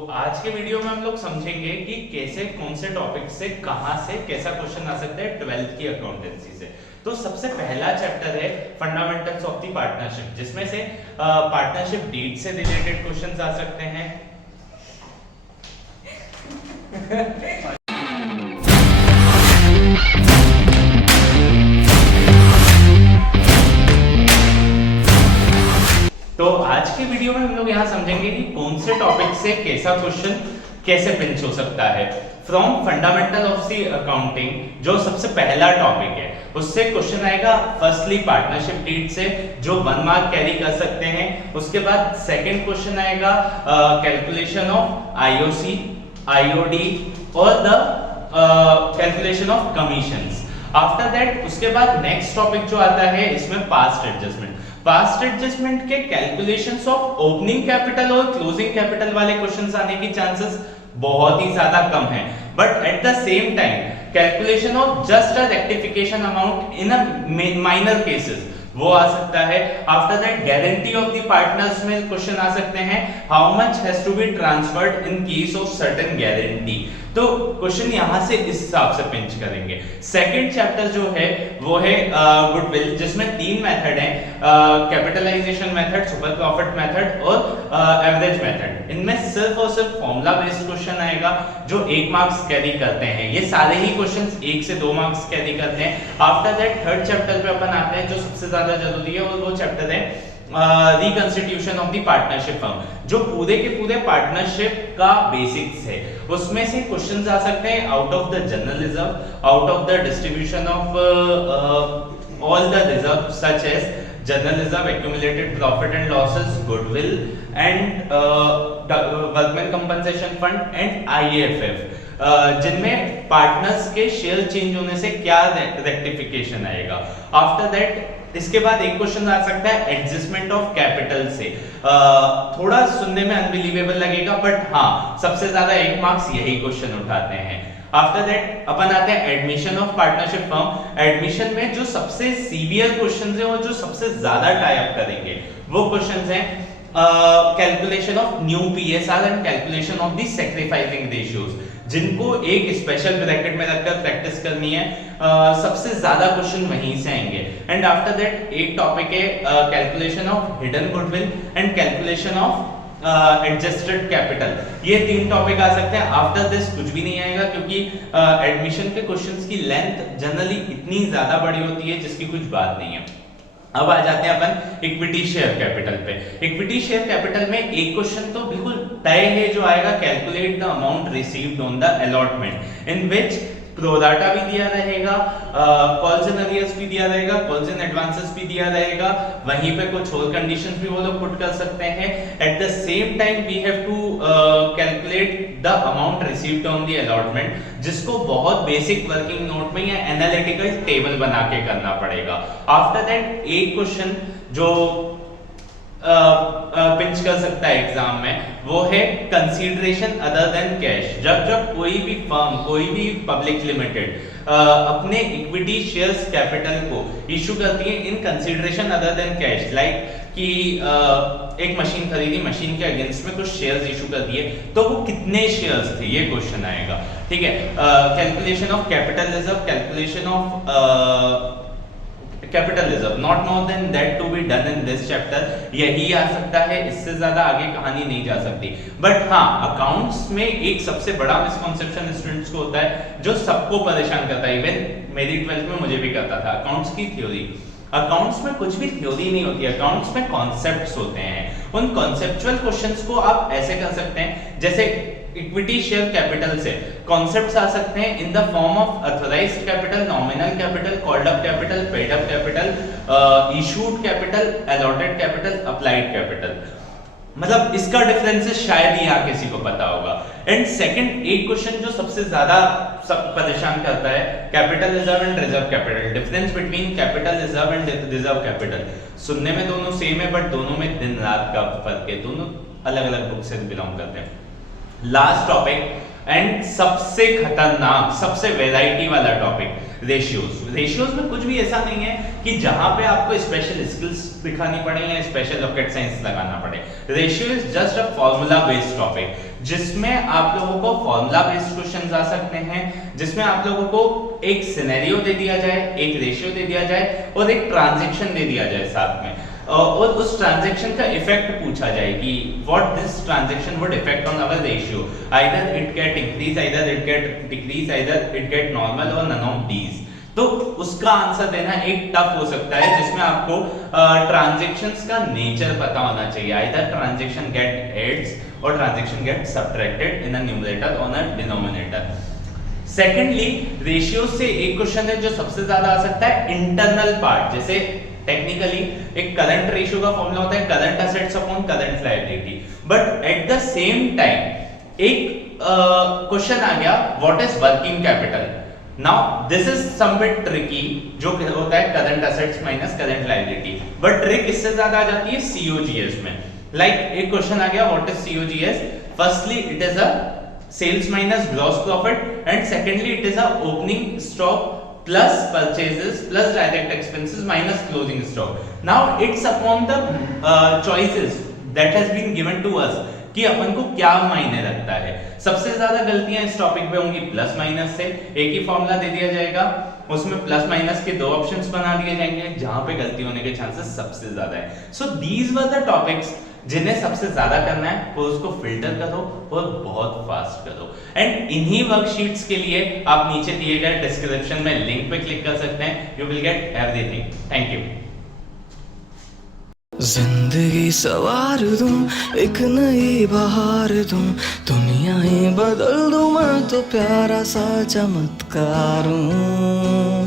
आज के वीडियो में हम लोग समझेंगे कि कैसे कौन से टॉपिक से कहां से कैसा क्वेश्चन आ सकता है 12th की अकाउंटेंसी से। तो सबसे पहला चैप्टर है फंडामेंटल्स ऑफ द पार्टनरशिप, जिसमें से पार्टनरशिप डीड से रिलेटेड क्वेश्चंस आ सकते हैं। तो आज के वीडियो में हम लोग यहाँ समझेंगे कि कौन से टॉपिक से कैसा क्वेश्चन कैसे पिंच हो सकता है। From fundamental of the accounting जो सबसे पहला टॉपिक है उससे क्वेश्चन आएगा फर्स्टली पार्टनरशिप डीड से, जो 1 मार्क कैरी कर सकते हैं। उसके बाद सेकंड क्वेश्चन आएगा कैलकुलेशन ऑफ आईओसी, आईओडी और the calculation of commissions. After that उसके बाद नेक्स्ट टॉपिक जो आता है इसमें पास्ट एडजस्टमेंट। पास्ट एडजस्टमेंट के कैलकुलेशंस ऑफ ओपनिंग कैपिटल और क्लोजिंग कैपिटल वाले क्वेश्चंस आने की चांसेस बहुत ही ज्यादा कम है, but at the same time calculation of just a rectification amount in a minor cases वो आ सकता है। After that guarantee of the partners में क्वेश्चन आ सकते हैं, how much has to be transferred in case of certain guarantee. तो question यहां से इस हिसाब से पिंच करेंगे। सेकंड चैप्टर जो है वो है गुडविल, जिसमें 3 मेथड हैं, capitalisation method, super profit method और एवरेज मेथड। इनमें सिर्फ और सिर्फ फॉर्मूला बेस्ड क्वेश्चन आएगा जो 1 मार्क्स कैरी करते हैं। ये सारे ही क्वेश्चंस 1 से 2 मार्क्स कैरी करते हैं। आफ्टर दैट थर्ड चैप्टर पे अपन आते हैं जो सबसे ज्यादा जरूरी है, और वो चैप्टर है reconstitution of the partnership firm, जो पूरे के पूरे पार्टनरशिप का बेसिक्स है। उसमें से क्वेश्चंस आ सकते हैं out of the general reserve, out of the distribution of all the reserve such as general reserve, accumulated profit and losses, goodwill and workman compensation fund and IFF, जिनमें partners के share change होने से क्या rectification आएगा। After that इसके बाद एक question आ सकता है एडजस्टमेंट ऑफ कैपिटल से। थोड़ा सुनने में अनबिलीवेबल लगेगा, बट हाँ सबसे ज्यादा 1 मार्क्स यही क्वेश्चन उठाते हैं। आफ्टर दैट अपन आते हैं admission of partnership firm. Admission में जो सबसे सीवियर क्वेश्चंस हैं और जो सबसे ज्यादा टाई अप करेंगे वो क्वेश्चंस हैं calculation of new PSR and calculation of the sacrificing ratios, जिनको एक स्पेशल ब्रैकेट में रखकर प्रैक्टिस करनी है। सबसे ज्यादा क्वेश्चन वहीं से आएंगे। एंड आफ्टर दैट एक टॉपिक है calculation of hidden goodwill and calculation of adjusted capital. ये 3 टॉपिक आ सकते हैं। आफ्टर दिस कुछ भी नहीं आएगा, क्योंकि एडमिशन के क्वेश्चंस की लेंथ जनरली इतनी ज्यादा बड़ी होती है जिसकी कुछ बात नहीं है। अब आ जाते हैं अपन इक्विटी शेयर कैपिटल पे। इक्विटी शेयर कैपिटल में एक क्वेश्चन तो बिल्कुल तय है जो आएगा, calculate the amount received on the allotment, in which pro rata भी दिया रहेगा, कॉल्स इन अरियर्स भी दिया रहेगा, कॉल्स इन एडवांसेस भी दिया रहेगा, वहीं पे कुछ और कंडीशंस भी वो लोग पुट कर सकते हैं। At the same time we have to calculate the amount received on the allotment, जिसको बहुत बेसिक वर्किंग नोट में या एनालिटिकल टेबल बना के करना पड़ेगा। आफ्टर दैट एक क्वेश्चन जो पिंच कर सकता है एग्जाम में, वो है कंसीडरेशन अदर देन कैश। जब कोई भी फर्म, कोई भी पब्लिक लिमिटेड अपने इक्विटी शेयर्स कैपिटल को इशू करती है in consideration other than cash, like कि एक मशीन खरीदी, मशीन के अगेंस्ट में कुछ शेयर्स इशू कर दिए, तो वो कितने शेयर्स थे ये क्वेश्चन आएगा। ठीक है, calculation of capital reserve, calculation of capital reserve, not more than that to be done in this chapter. यही आ सकता है, इससे ज्यादा आगे कहानी नहीं जा सकती। बट हाँ, अकाउंट्स में एक सबसे बड़ा मिसकंसेप्शन स्टूडेंट्स को होता है जो सबको परेशान करता है। इवन मेरी 12th में मुझे भी करता था, अकाउंट्स की थ्योरी। अकाउंट्स में कुछ भी थ्योरी नहीं होती, अकाउंट्स में कॉन्सेप्ट्स होते हैं। उन कॉन्सेप्चुअल क्वेश्चंस को आप ऐसे कर सकते हैं, जैसे इक्विटी शेयर कैपिटल से कॉन्सेप्ट्स आ सकते हैं in the form of authorised capital, nominal capital, called up capital, paid up capital, issued capital, allotted capital, applied capital. मतलब इसका डिफरेंसेस शायद ही यहाँ किसी को पता होगा। एंड सेकंड एक क्वेश्चन जो सबसे ज्यादा सब परेशान करता है, capital reserve and reserve capital, difference between capital reserve and reserve capital. सुनने में दोनों सेम है, बट दोनों में दिन रात का फर्क है, दोनों अलग अलग बुक से बिलोंग करते हैं। लास्ट टॉपिक एंड सबसे खतरनाक, सबसे वैरायटी वाला टॉपिक रेशियोज में कुछ भी ऐसा नहीं है कि जहां पे आपको स्पेशल स्किल्स दिखानी पड़े या स्पेशल रॉकेट साइंस लगाना पड़े। Ratio is just a formula based topic, जिसमें आप लोगों को फॉर्मूला बेस्ड क्वेश्चंस आ सकते हैं, जिसमें आप लोगों को एक सिनेरियो दे दिया जाए, एक रेशियो दे दिया जाए और एक ट्रांजैक्शन दे दिया जाए साथ में, और उस ट्रांजैक्शन का इफेक्ट पूछा जाए कि what this transaction would effect on our ratio, either it get increase, either it get decrease, either it get normal और नन ऑफ दीज। तो उसका आंसर देना एक टफ हो सकता है, जिसमें आपको ट्रांजैक्शंस का नेचर पता होना चाहिए, आइदर ट्रांजैक्शन गेट एड्स और transaction get subtracted in a numerator और अ डिनोमिनेटर। सेकेंडली, रेशियो से एक क्वेश्चन है जो सबसे ज्यादा आ सकता है इंटरनल पार्ट, जैसे टेक्निकली एक करंट रेशियो का फॉर्मूला होता है current assets upon current liability, but at the same time एक क्वेश्चन आ गया what is working capital. Now this is some bit tricky, जो होता है current assets minus current liability, but trick इससे ज्यादा आ जाती है सीओजीएस में। लाइक एक क्वेश्चन आ गया what is COGS, firstly it is a sales minus gross profit, and secondly it is a opening stock plus purchases plus direct expenses minus closing stock. Now it's upon the choices that has been given to us कि अपन को क्या मायने रखता है। सबसे ज्यादा गलतियां इस टॉपिक पे होंगी प्लस माइनस से, एक ही फॉर्मूला दे दिया जाएगा, उसमें प्लस माइनस के दो ऑप्शंस बना दिए जाएंगे, जहां पे गलती होने के चांसेस सबसे ज्यादा है। So these were the topics जिन्हें सबसे ज्यादा करना है, वो उसको फिल्टर करो और बहुत फास्ट करो। एंड इन्हीं वर्कशीट्स के लिए आप नीचे दिए गए डिस्क्रिप्शन में लिंक पे क्लिक कर सकते हैं, you will get everything. Thank you. जिंदगी सवार दूं, एक नई बहार दूं, दुनिया ही बदल दूं, मैं तो प्यारा सा चमत्कार हूं।